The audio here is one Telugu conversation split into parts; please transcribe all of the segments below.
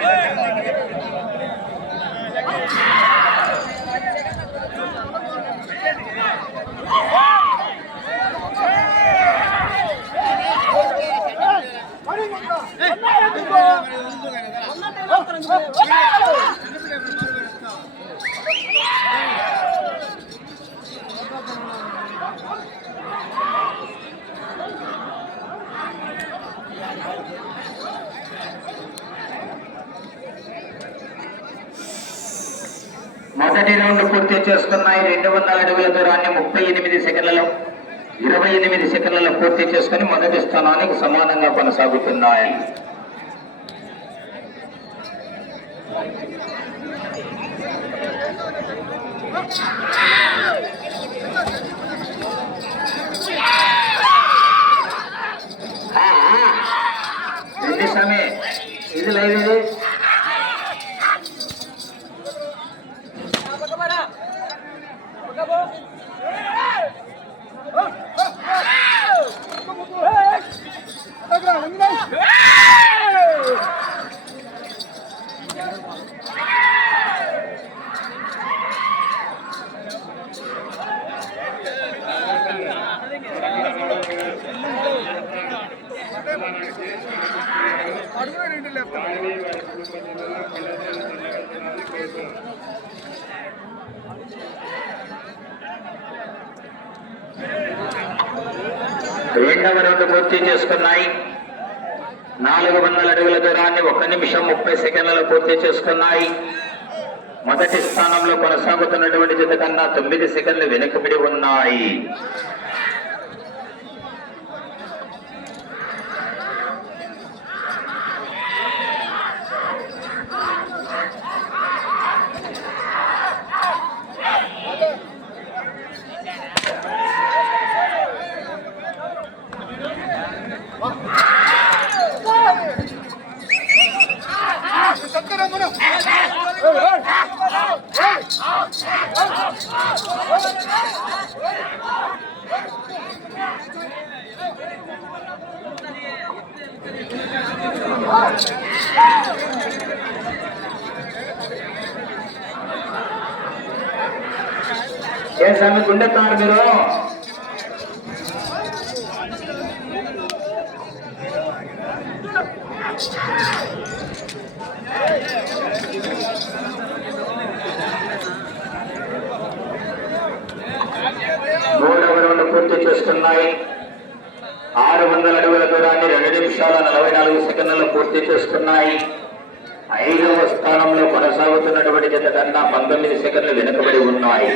Yeah. మొదటి రౌండ్ పూర్తి చేసుకున్నాయి. రెండు వందల అడుగుల దూరాన్ని ముప్పై ఎనిమిది సెకండ్లలో ఇరవై ఎనిమిది సెకండ్లలో పూర్తి చేసుకుని మొదటి స్థానానికి సమానంగా కొనసాగుతున్నాయి. ఆ, ఆ. ఇది సమయ ఇది లైవ్ ఇది రెండవ రౌండ్ పూర్తి చేసుకున్నాయి. నాలుగు వందల అడుగుల దూరాన్ని ఒక నిమిషం ముప్పై సెకండ్లలో పూర్తి చేసుకున్నాయి. మొదటి స్థానంలో కొనసాగుతున్నటువంటి జత కన్నా తొమ్మిది సెకండ్లు వెనుకబడి ఉన్నాయి. ஏன் சாமி குண்டத்தார் வீரம் మూడవ రౌండ్ పూర్తి చేసుకున్నాయి. ఆరు వందల అడుగుల దూరాన్ని రెండు నిమిషాల నలభై నాలుగు సెకండ్లలో పూర్తి చేసుకున్నాయి. ఐదవ స్థానంలో కొనసాగుతున్నటువంటి జత కన్నా పంతొమ్మిది సెకండ్లు వెనుకబడి ఉన్నాయి.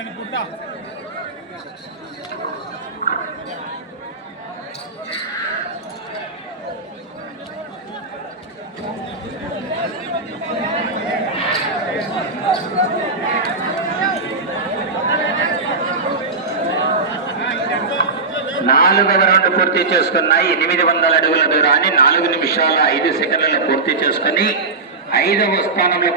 అనుకుంటా. నాలుగవ రౌండ్ పూర్తి చేసుకున్నాయి ఎనిమిది వందల అడుగుల దూరాన్ని నాలుగు నిమిషాల ఐదు సెకండ్లలో పూర్తి చేసుకుని ఐదవ స్థానంలో